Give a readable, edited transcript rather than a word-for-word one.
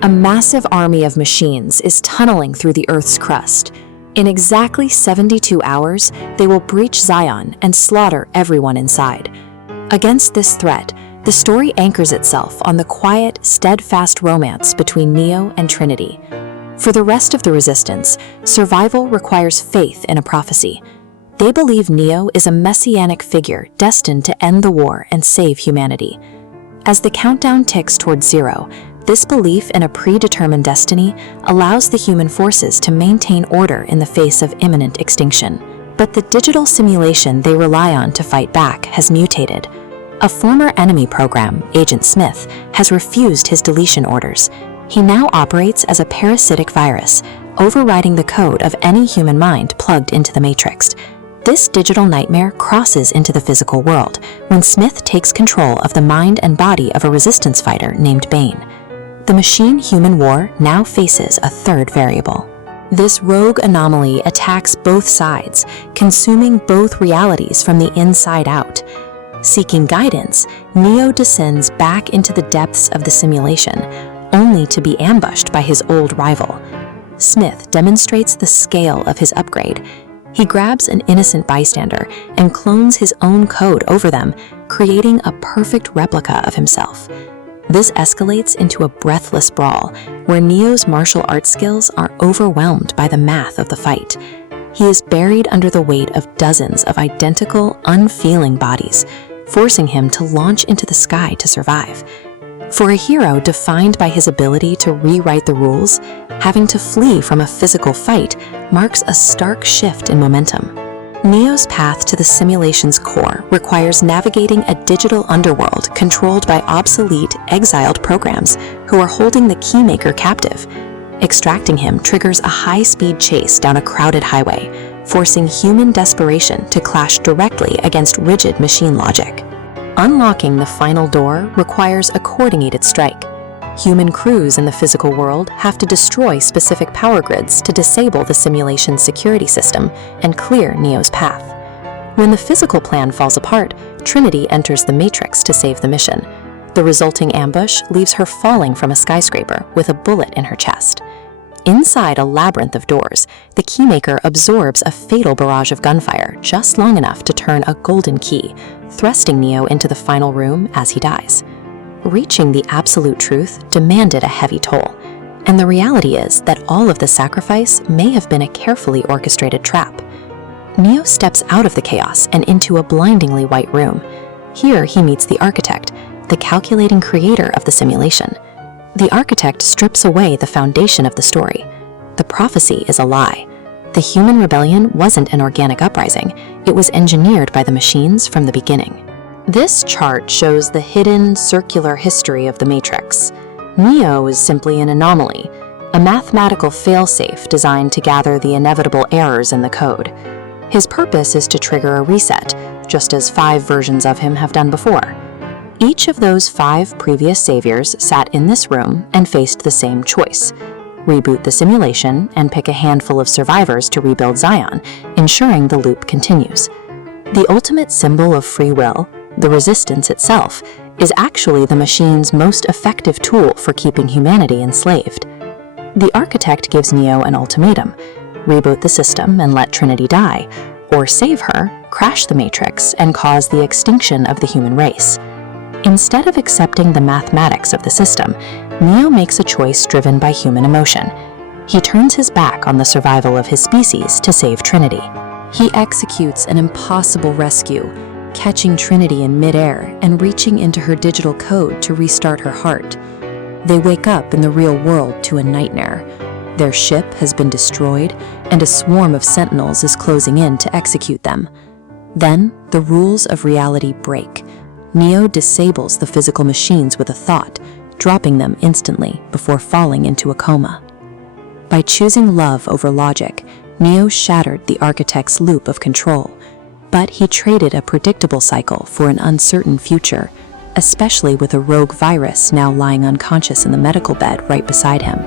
A massive army of machines is tunneling through the Earth's crust. In exactly 72 hours, they will breach Zion and slaughter everyone inside. Against this threat, the story anchors itself on the quiet, steadfast romance between Neo and Trinity. For the rest of the Resistance, survival requires faith in a prophecy. They believe Neo is a messianic figure destined to end the war and save humanity. As the countdown ticks toward zero, this belief in a predetermined destiny allows the human forces to maintain order in the face of imminent extinction. But the digital simulation they rely on to fight back has mutated. A former enemy program, Agent Smith, has refused his deletion orders. He now operates as a parasitic virus, overriding the code of any human mind plugged into the Matrix. This digital nightmare crosses into the physical world when Smith takes control of the mind and body of a resistance fighter named Bane. The machine-human war now faces a third variable. This rogue anomaly attacks both sides, consuming both realities from the inside out. Seeking guidance, Neo descends back into the depths of the simulation, only to be ambushed by his old rival. Smith demonstrates the scale of his upgrade. He grabs an innocent bystander and clones his own code over them, creating a perfect replica of himself. This escalates into a breathless brawl, where Neo's martial arts skills are overwhelmed by the math of the fight. He is buried under the weight of dozens of identical, unfeeling bodies, forcing him to launch into the sky to survive. For a hero defined by his ability to rewrite the rules, having to flee from a physical fight marks a stark shift in momentum. Neo's path to the simulation's core requires navigating a digital underworld controlled by obsolete, exiled programs who are holding the Keymaker captive. Extracting him triggers a high-speed chase down a crowded highway, forcing human desperation to clash directly against rigid machine logic. Unlocking the final door requires a coordinated strike. Human crews in the physical world have to destroy specific power grids to disable the simulation's security system and clear Neo's path. When the physical plan falls apart, Trinity enters the Matrix to save the mission. The resulting ambush leaves her falling from a skyscraper with a bullet in her chest. Inside a labyrinth of doors, the Keymaker absorbs a fatal barrage of gunfire just long enough to turn a golden key, thrusting Neo into the final room as he dies. Reaching the absolute truth demanded a heavy toll, and the reality is that all of the sacrifice may have been a carefully orchestrated trap. Neo steps out of the chaos and into a blindingly white room. Here he meets the Architect, the calculating creator of the simulation. The Architect strips away the foundation of the story. The prophecy is a lie. The human rebellion wasn't an organic uprising, it was engineered by the machines from the beginning. This chart shows the hidden, circular history of the Matrix. Neo is simply an anomaly, a mathematical failsafe designed to gather the inevitable errors in the code. His purpose is to trigger a reset, just as 5 versions of him have done before. Each of those 5 previous saviors sat in this room and faced the same choice: reboot the simulation and pick a handful of survivors to rebuild Zion, ensuring the loop continues. The ultimate symbol of free will, the resistance itself, is actually the machine's most effective tool for keeping humanity enslaved. The Architect gives Neo an ultimatum: reboot the system and let Trinity die, or save her, crash the Matrix, and cause the extinction of the human race. Instead of accepting the mathematics of the system, Neo makes a choice driven by human emotion. He turns his back on the survival of his species to save Trinity. He executes an impossible rescue, catching Trinity in midair and reaching into her digital code to restart her heart. They wake up in the real world to a nightmare. Their ship has been destroyed, and a swarm of sentinels is closing in to execute them. Then, the rules of reality break. Neo disables the physical machines with a thought, dropping them instantly before falling into a coma. By choosing love over logic, Neo shattered the Architect's loop of control, but he traded a predictable cycle for an uncertain future, especially with a rogue virus now lying unconscious in the medical bed right beside him.